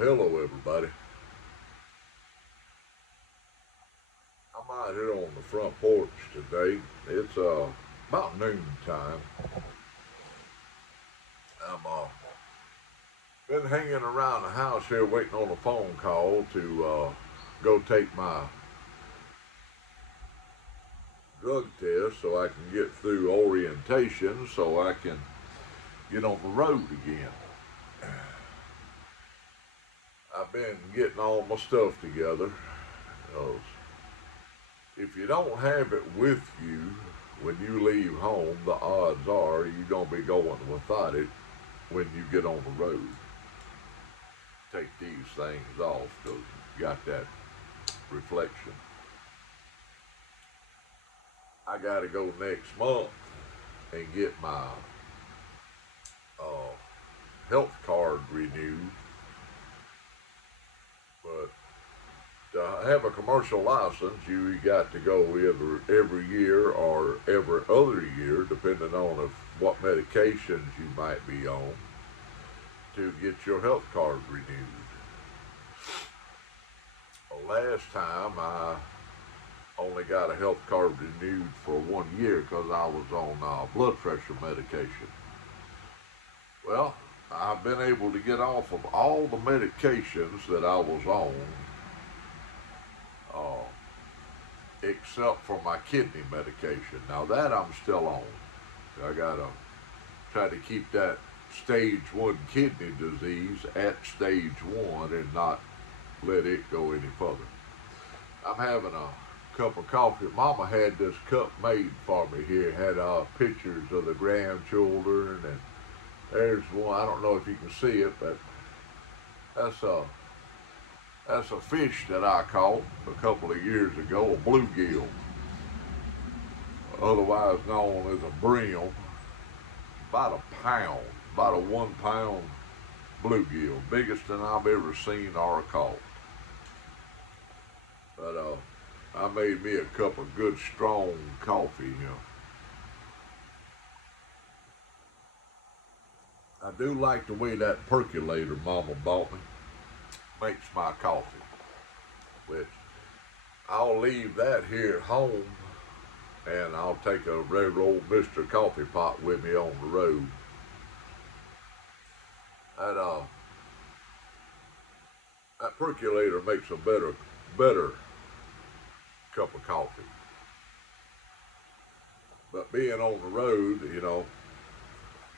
Hello everybody. I'm out here on the front porch today. It's about noon time. I'm been hanging around the house here waiting on a phone call to go take my drug test so I can get through orientation so I can get on the road again. I've been getting all my stuff together. 'Cause if you don't have it with you when you leave home, the odds are you're going to be going without it when you get on the road. Take these things off because you got that reflection. I got to go next month and get my uh, health card renewed. But to have a commercial license, you got to go either every year or every other year, depending on what medications you might be on, to get your health card renewed. Last time I only got a health card renewed for 1 year because I was on blood pressure medication. Well, I've been able to get off of all the medications that I was on, uh, except for my kidney medication. Now that I'm still on. I gotta try to keep that stage 1 kidney disease at stage 1 and not let it go any further. I'm having a cup of coffee. Mama had this cup made for me here. It had pictures of the grandchildren, and there's one. I don't know if you can see it, but that's a fish that I caught a couple of years ago, a bluegill, otherwise known as a brim. About a pound, about a 1 pound bluegill, biggest than I've ever seen or caught. But I made me a cup of good strong coffee. I do like the way that percolator Mama bought me makes my coffee, which I'll leave that here at home and I'll take a regular old Mr. Coffee pot with me on the road. That that percolator makes a better cup of coffee. But being on the road, you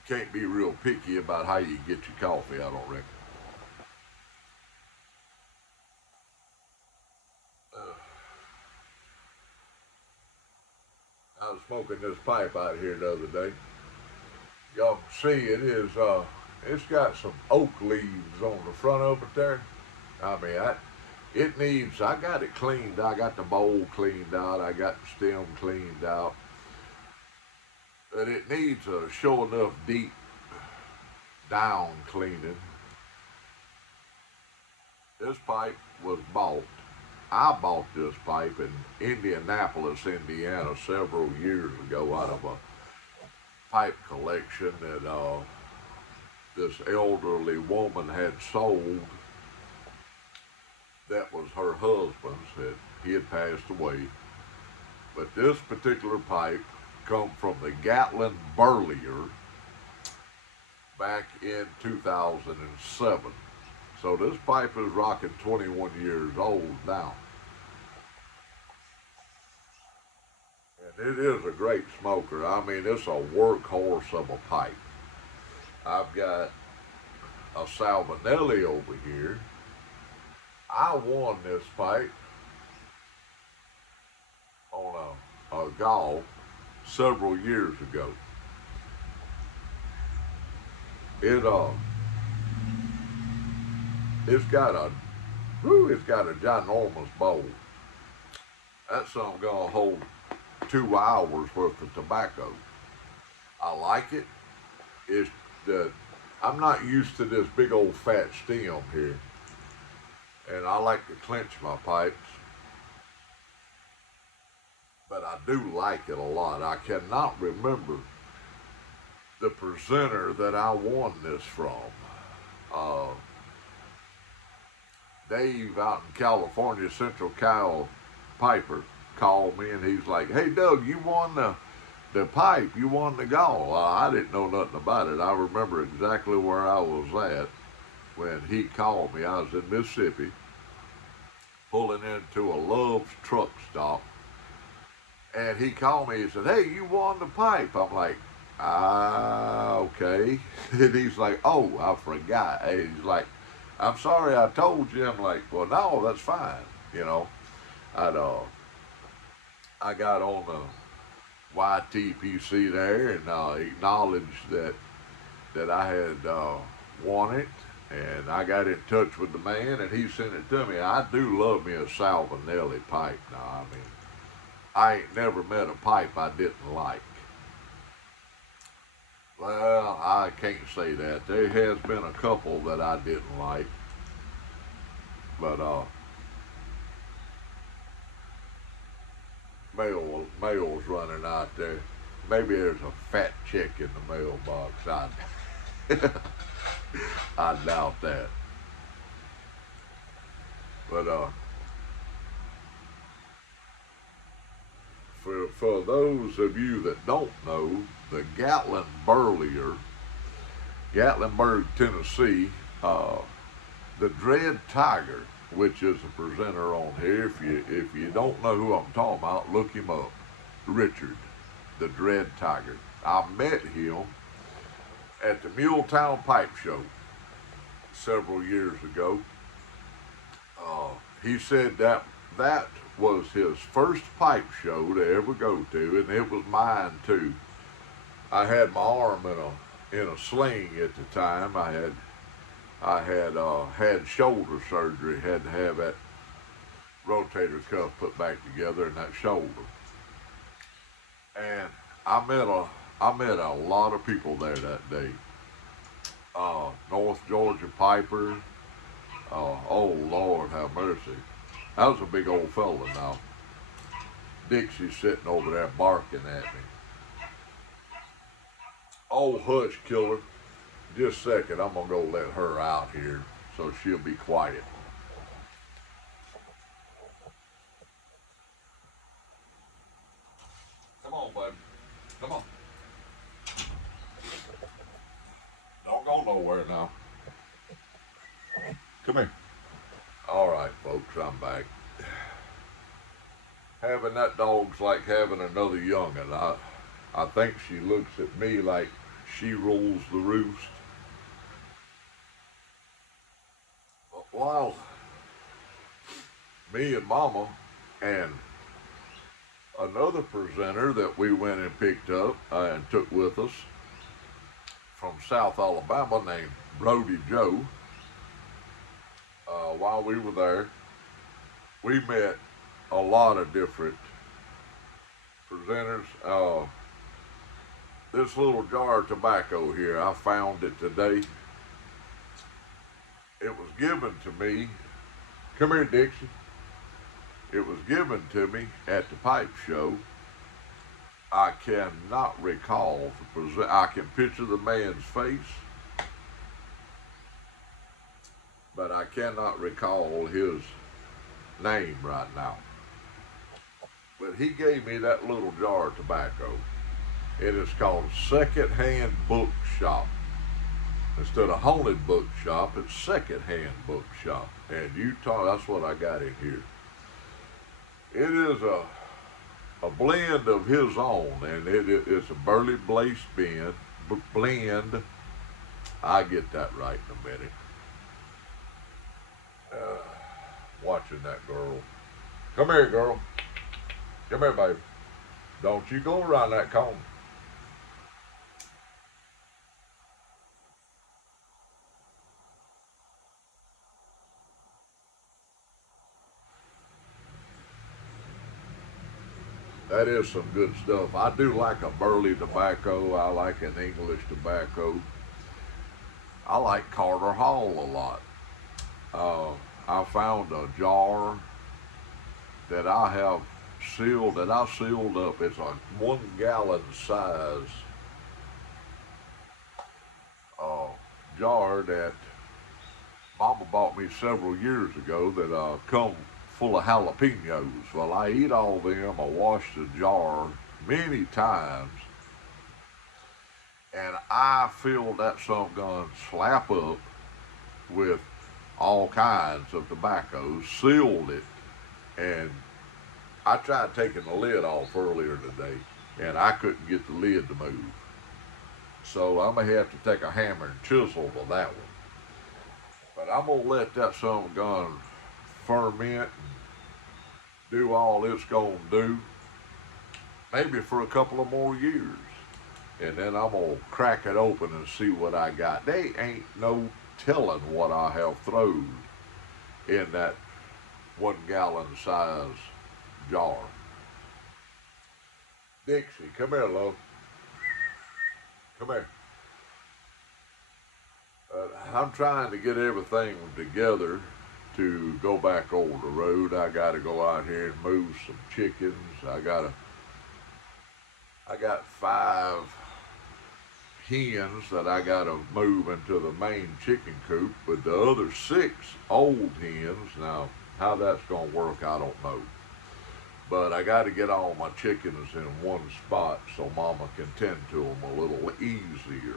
can't be real picky about how you get your coffee, I don't reckon. I was smoking this pipe out here the other day. Y'all can see it's got some oak leaves on the front of it there. I mean, I got it cleaned. I got the bowl cleaned out. I got the stem cleaned out. But it needs a sure enough deep down cleaning. This pipe was bought. I bought this pipe in Indianapolis, Indiana, several years ago out of a pipe collection that this elderly woman had sold. That was her husband's. He had passed away. But this particular pipe come from the Gatlin Burlier back in 2007. So this pipe is rocking 21 years old now. And it is a great smoker. I mean, it's a workhorse of a pipe. I've got a Salvinelli over here. I won this pipe on a golf several years ago. It it's got a it's got a ginormous bowl. That's something gonna hold 2 hours worth of tobacco. I like it. It's the I'm not used to this big old fat stem here, and I like to clench my pipes, but I do like it a lot. I cannot remember the presenter that I won this from. Uh, Dave out in California, Central Cal Piper, called me and he's like, "Hey Doug, you won the pipe, you won the gall." Well, I didn't know nothing about it. I remember exactly where I was at when he called me. I was in Mississippi, pulling into a Love's truck stop, and he called me. He said, "Hey, you won the pipe." I'm like, okay. And he's like, "Oh, I forgot." And he's like, "I'm sorry I told you." I'm like, "Well, no, that's fine." You know, I'd I got on the YTPC there and acknowledged that I had won it, and I got in touch with the man, and he sent it to me. I do love me a Salvinelli pipe. Now, I mean, I ain't never met a pipe I didn't like. Well, I can't say that. There has been a couple that I didn't like, but mail's running out there. Maybe there's a fat chick in the mailbox. I doubt that. But for those of you that don't know, the Gatlinburg, Tennessee, uh, the Dread Tiger, which is a presenter on here. If you don't know who I'm talking about, look him up. Richard, the Dread Tiger. I met him at the Muletown Pipe Show several years ago. He said that was his first pipe show to ever go to, and it was mine too. I had my arm in a sling at the time. I had shoulder surgery. Had to have that rotator cuff put back together in that shoulder. And I met a lot of people there that day. North Georgia Piper. Oh Lord, have mercy. That was a big old fella now. Dixie's sitting over there barking at me. Oh, hush, killer. Just a second, I'm gonna go let her out here so she'll be quiet. Come on, baby. Come on. Don't go nowhere now. Come here. All right, folks, I'm back. Having that dog's like having another young'un. I think she looks at me like she rules the roost. Well, me and Mama and another presenter that we went and picked up and took with us from South Alabama named Brody Joe. While we were there, we met a lot of different presenters. This little jar of tobacco here, I found it today. It was given to me. Come here, Dixie. It was given to me at the pipe show. I cannot recall I can picture the man's face, but I cannot recall his name right now. But he gave me that little jar of tobacco. It is called Secondhand Bookshop. Instead of Haunted Bookshop, it's Secondhand Bookshop. And Utah, that's what I got in here. It is a blend of his own, and it's a Burley Blaze blend. I get that right in a minute. Watching that girl. Come here, girl. Come here, baby. Don't you go around that corner. That is some good stuff. I do like a Burley tobacco. I like an English tobacco. I like Carter Hall a lot. I found a jar that I sealed up. It's a 1 gallon size uh, jar that Mama bought me several years ago that come full of jalapenos. Well, I eat all them. I wash the jar many times, and I feel that some gun slap up with all kinds of tobacco, sealed it, and I tried taking the lid off earlier today, and I couldn't get the lid to move. So I'm gonna have to take a hammer and chisel to that one. But I'm gonna let that son of a gun ferment and do all it's gonna do, maybe for a couple of more years. And then I'm gonna crack it open and see what I got. They ain't no telling what I have thrown in that 1 gallon size jar. Dixie, come here, love. Come here. I'm trying to get everything together to go back over the road. I got to go out here and move some chickens. I got 5 hens that I got to move into the main chicken coop, but the other 6 old hens, now how that's going to work, I don't know. But I got to get all my chickens in one spot so Mama can tend to them a little easier.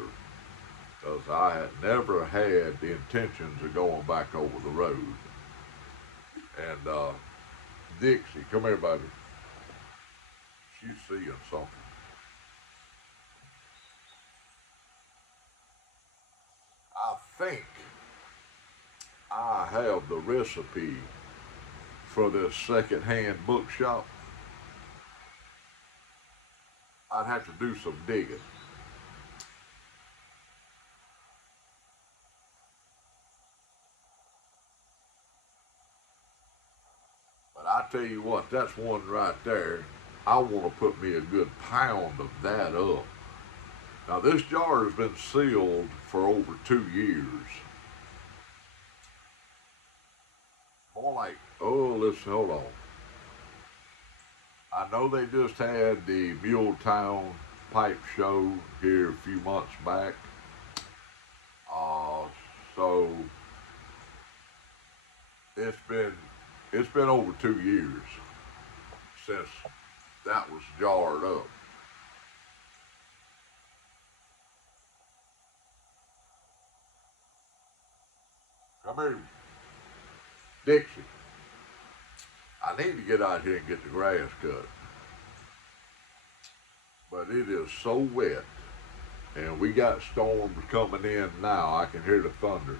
Because I had never had the intentions of going back over the road. And Dixie, come here, baby. She's seeing something. I think I have the recipe for this secondhand bookshop. I'd have to do some digging. But I tell you what, that's one right there. I want to put me a good pound of that up. Now this jar has been sealed for over 2 years. More like, oh, listen, hold on. I know they just had the Muletown pipe show here a few months back. Uh, so it's been over 2 years since that was jarred up. Come here, Dixie. I need to get out here and get the grass cut. But it is so wet, and we got storms coming in now. I can hear the thunder.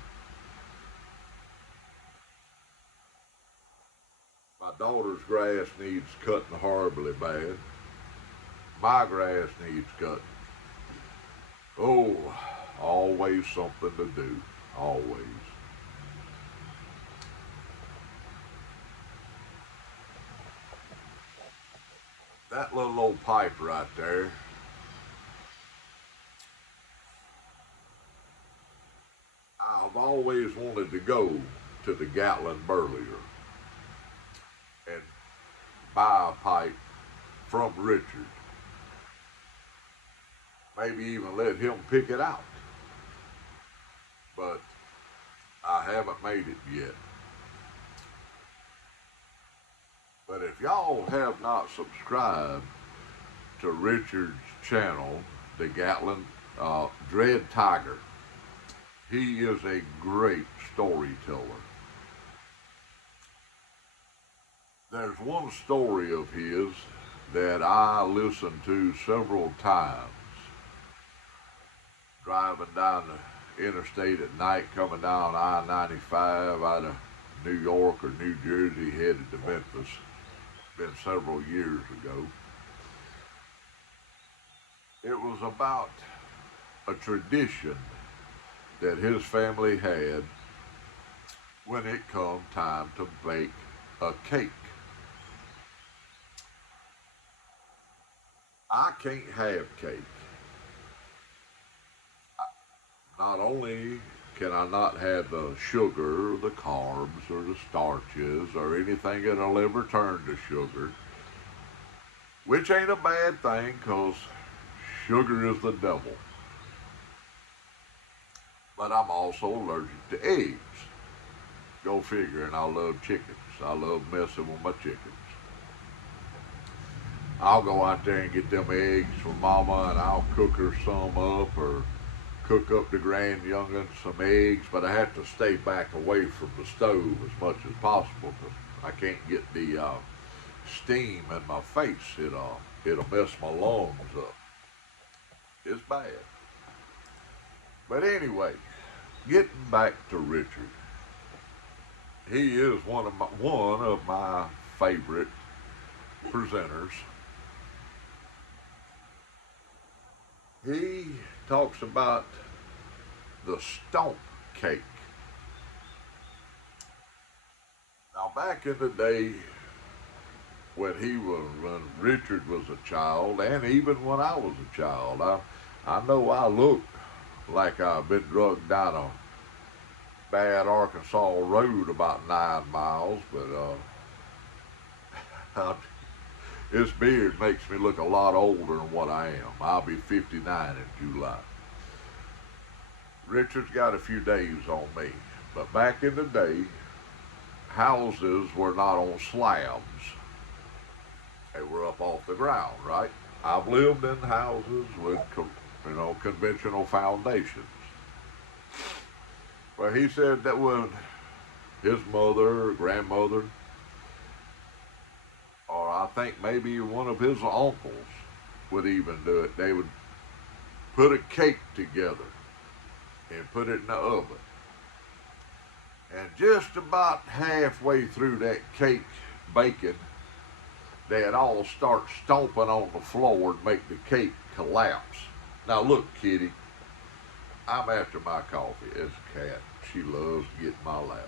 My daughter's grass needs cutting horribly bad. My grass needs cutting. Oh, always something to do. Always. That little old pipe right there, I've always wanted to go to the Gatlin Burlier and buy a pipe from Richard. Maybe even let him pick it out. But I haven't made it yet. But if y'all have not subscribed to Richard's channel, the Gatlin Dread Tiger, he is a great storyteller. There's one story of his that I listened to several times driving down the interstate at night, coming down I-95 out of New York or New Jersey headed to Memphis. Been several years ago. It was about a tradition that his family had when it come time to bake a cake. I can't have cake. Not only can I not have the sugar, the carbs, or the starches, or anything that'll ever turn to sugar, which ain't a bad thing, because sugar is the devil. But I'm also allergic to eggs. Go figure. And I love chickens. I love messing with my chickens. I'll go out there and get them eggs from Mama, and I'll cook her some up, or cook up the grand young'un some eggs. But I have to stay back away from the stove as much as possible because I can't get the steam in my face. It'll mess my lungs up. It's bad. But anyway, getting back to Richard, he is one of my favorite presenters. He talks about the stomp cake. Now, back in the day when Richard was a child, and even when I was a child, I know I looked like I've been drugged down a bad Arkansas road about 9 miles, but this beard makes me look a lot older than what I am. I'll be 59 in July. Richard's got a few days on me, but back in the day, houses were not on slabs. They were up off the ground, right? I've lived in houses with, conventional foundations. Well, he said that when his mother or grandmother, or I think maybe one of his uncles would even do it, they would put a cake together and put it in the oven. And just about halfway through that cake baking, they'd all start stomping on the floor and make the cake collapse. Now look, Kitty, I'm after my coffee. It's a cat. She loves to get in my lap.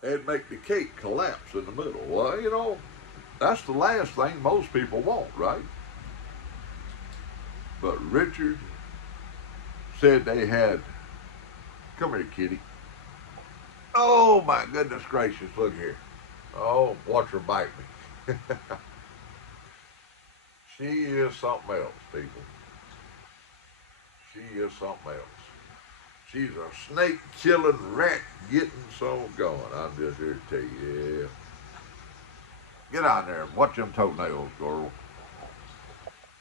They'd make the cake collapse in the middle. Well, that's the last thing most people want, right? But Richard said they had, come here, Kitty. Oh my goodness gracious, look here. Oh, watch her bite me. She is something else, people. She is something else. She's a snake killing, rat getting so going. I'm just here to tell you, yeah. Get out there and watch them toenails, girl.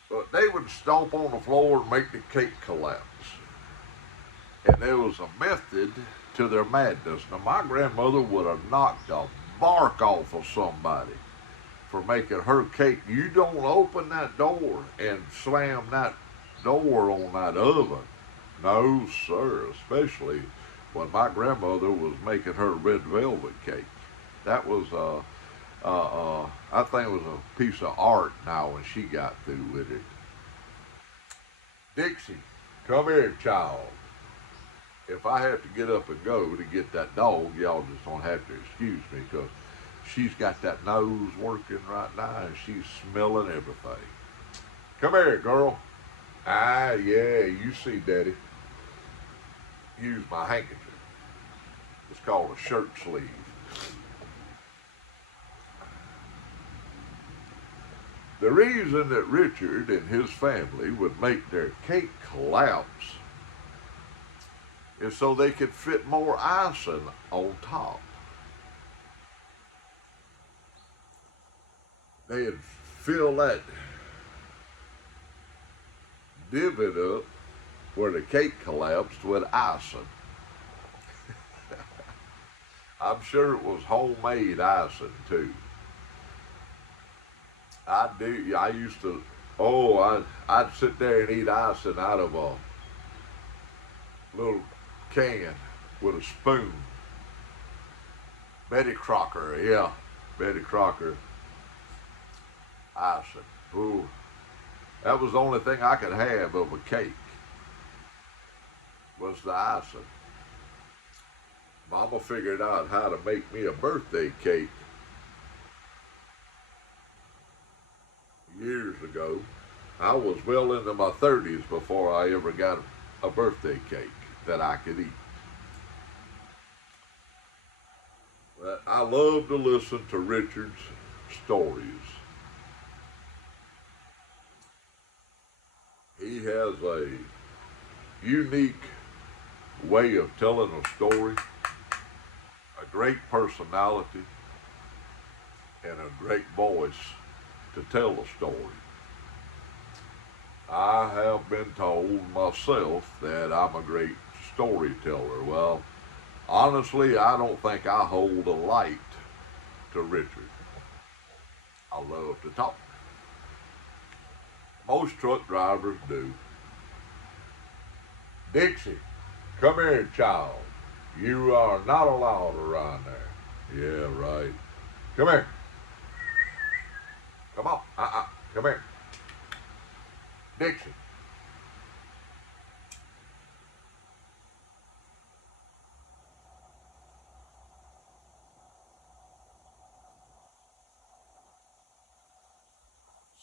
But they would stomp on the floor and make the cake collapse. And there was a method to their madness. Now, my grandmother would have knocked the bark off of somebody for making her cake. You don't open that door and slam that door on that oven. No, sir, especially when my grandmother was making her red velvet cake. That was, I think it was a piece of art now when she got through with it. Dixie, come here, child. If I have to get up and go to get that dog, y'all just don't have to excuse me because she's got that nose working right now and she's smelling everything. Come here, girl. Ah, yeah, you see, Daddy. Use my handkerchief. It's called a shirt sleeve. The reason that Richard and his family would make their cake collapse is so they could fit more icing on top. They'd fill that divot up where the cake collapsed with icing. I'm sure it was homemade icing too. I used to, I'd sit there and eat icing out of a little can with a spoon. Betty Crocker, yeah, Betty Crocker icing. Ooh, that was the only thing I could have of a cake was the icing. Mama figured out how to make me a birthday cake years ago. I was well into my 30s before I ever got a birthday cake that I could eat. But I love to listen to Richard's stories. He has a unique way of telling a story, a great personality, and a great voice to tell a story. I have been told myself that I'm a great storyteller. Well, honestly, I don't think I hold a light to Richard. I love to talk. Most truck drivers do. Dixie, come here, child. You are not allowed around there. Yeah, right. Come here. Come on. Come here. Dixie.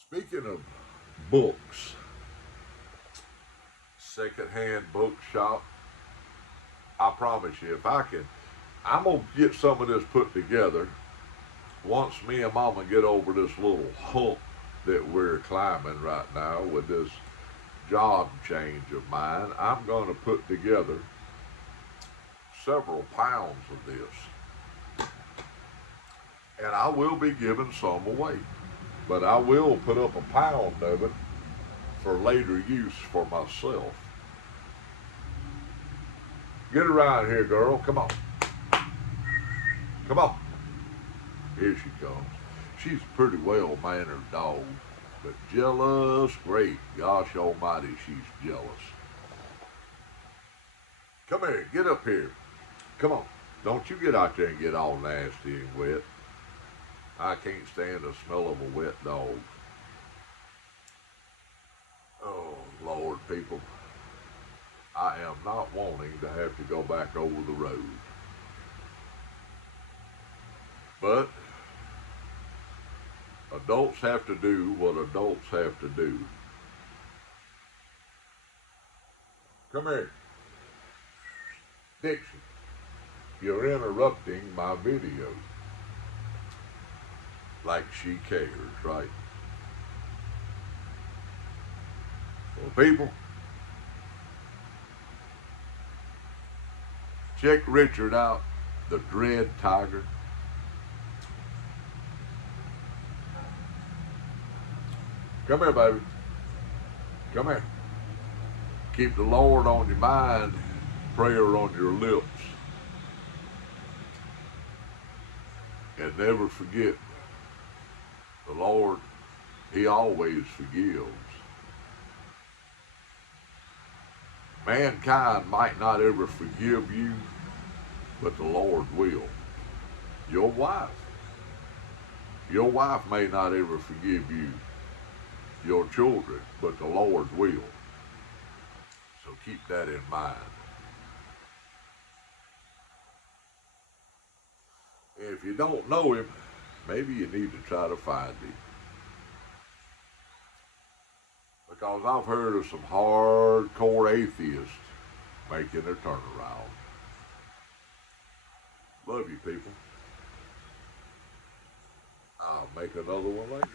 Speaking of books, secondhand bookshop, I promise you, if I can, I'm going to get some of this put together. Once me and Mama get over this little hump that we're climbing right now with this job change of mine, I'm going to put together several pounds of this. And I will be giving some away. But I will put up a pound of it for later use for myself. Get around here, girl. Come on. Come on. Here she comes. She's a pretty well-mannered dog, but jealous, great gosh almighty, she's jealous. Come here, get up here. Come on. Don't you get out there and get all nasty and wet. I can't stand the smell of a wet dog. Oh, Lord, people. I am not wanting to have to go back over the road. But adults have to do what adults have to do. Come here. Dixie, you're interrupting my video. Like she cares, right? Well, people, check Richard out, the Dread Tiger. Come here, baby. Come here. Keep the Lord on your mind, prayer on your lips. And never forget, the Lord, He always forgives. Mankind might not ever forgive you, but the Lord will. Your wife may not ever forgive you, your children, but the Lord will. So keep that in mind. If you don't know Him, maybe you need to try to find Him. Because I've heard of some hardcore atheists making their turnaround. Love you, people. I'll make another one later.